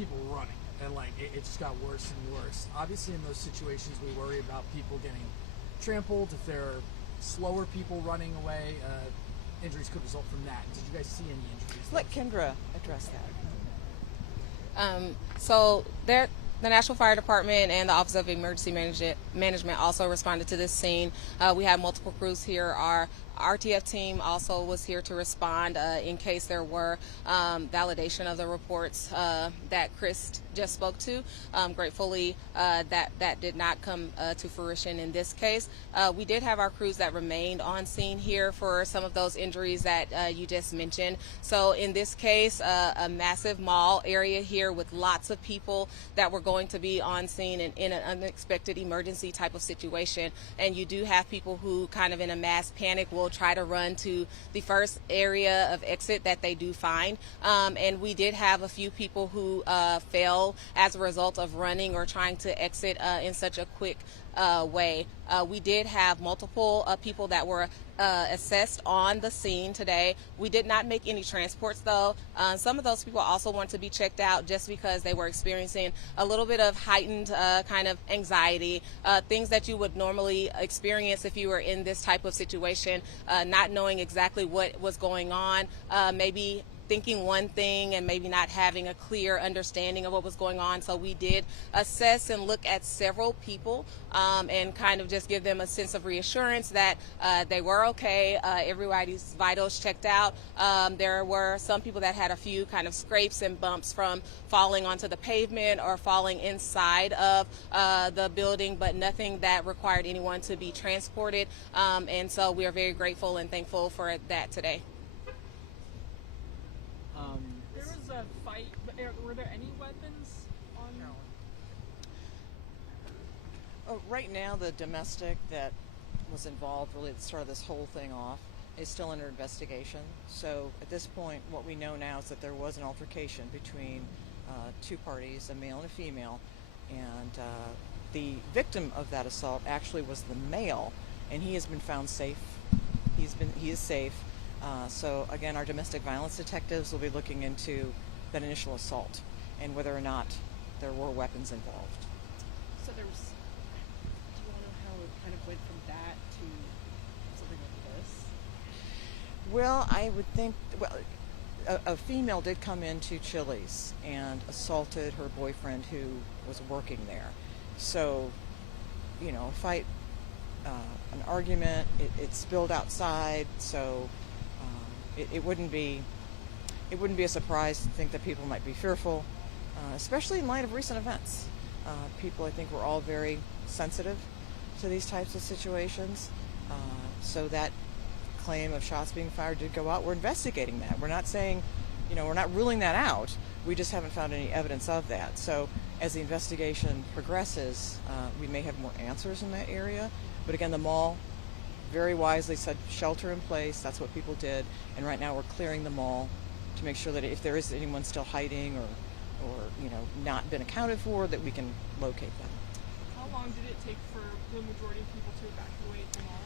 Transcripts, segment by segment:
people running, and like it just got worse and worse. Obviously, in those situations, we worry about people getting trampled. If there are slower people running away, injuries could result from that. Did you guys see any injuries? Let Kendra address that. So the Nashville Fire Department and the Office of Emergency Management also responded to this scene. We had multiple crews here. Our RTF team also was here to respond in case there were validation of the reports that Chris just spoke to. Gratefully, that did not come to fruition in this case. We did have our crews that remained on scene here for some of those injuries that you just mentioned. So in this case, a massive mall area here with lots of people that were going to be on scene and in an unexpected emergency type of situation. And you do have people who kind of in a mass panic will try to run to the first area of exit that they do find. And we did have a few people who fell as a result of running or trying to exit in such a quick way. We did have multiple people that were assessed on the scene today. We did not make any transports though. Some of those people also want to be checked out just because they were experiencing a little bit of heightened kind of anxiety, things that you would normally experience if you were in this type of situation, not knowing exactly what was going on, maybe thinking one thing and maybe not having a clear understanding of what was going on. So we did assess and look at several people and kind of just give them a sense of reassurance that they were okay. Everybody's vitals checked out. There were some people that had a few kind of scrapes and bumps from falling onto the pavement or falling inside of the building, but nothing that required anyone to be transported. And so we are very grateful and thankful for that today. There was a fight, but were there any weapons on? Right now, the domestic that was involved, really that started this whole thing off, is still under investigation. So at this point, what we know now is that there was an altercation between two parties, a male and a female, and the victim of that assault actually was the male, and he has been found safe. He is safe. So again, our domestic violence detectives will be looking into that initial assault and whether or not there were weapons involved. So there was. Do you want to know how it kind of went from that to something like this? Well, I would think. Well, a female did come into Chili's and assaulted her boyfriend who was working there. So, you know, a fight, an argument. It spilled outside. So. It wouldn't be a surprise to think that people might be fearful, especially in light of recent events. People, I think, were all very sensitive to these types of situations. So that claim of shots being fired did go out. We're investigating that. We're not saying, we're not ruling that out. We just haven't found any evidence of that. So as the investigation progresses, we may have more answers in that area. But again, the mall very wisely said shelter in place. That's what people did. And right now we're clearing the mall to make sure that if there is anyone still hiding or not been accounted for, that we can locate them. How long did it take for the majority of people to evacuate the mall?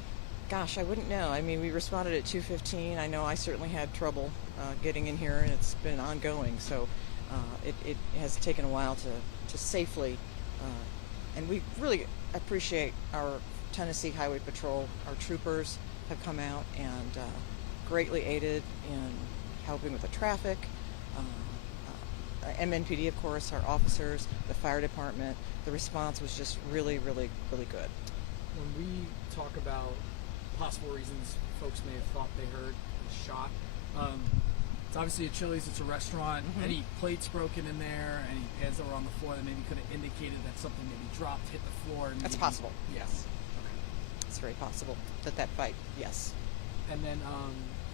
Gosh, I wouldn't know. I mean, we responded at 2:15. I know I certainly had trouble getting in here, and it's been ongoing. So it has taken a while to safely, and we really appreciate our Tennessee Highway Patrol. Our troopers have come out and greatly aided in helping with the traffic. MNPD, of course, our officers, the fire department. The response was just really, really, really good. When we talk about possible reasons folks may have thought they heard a shot, it's obviously a Chili's, it's a restaurant. Mm-hmm. Any plates broken in there, any pans that were on the floor that maybe could have indicated that something maybe dropped, hit the floor. And that's possible. Yes. It's very possible that fight, yes. And then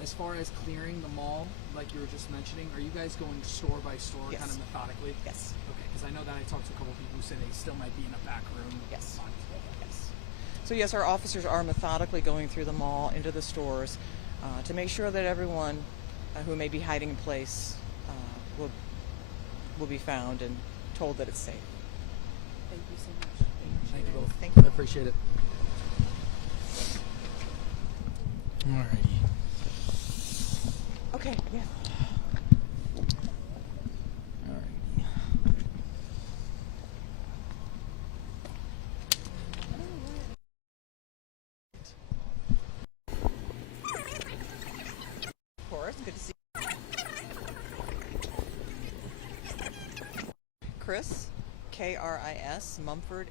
as far as clearing the mall, like you were just mentioning, are you guys going store by store, yes, kind of methodically? Yes. Okay, because I know that I talked to a couple people who said they still might be in a back room. Yes. Yes. So yes, our officers are methodically going through the mall into the stores to make sure that everyone who may be hiding in place will be found and told that it's safe. Thank you so much. Thank you both. Thank you. I appreciate it. Alrighty. Okay, yeah. Alrighty. Chris, Kris, Mumford,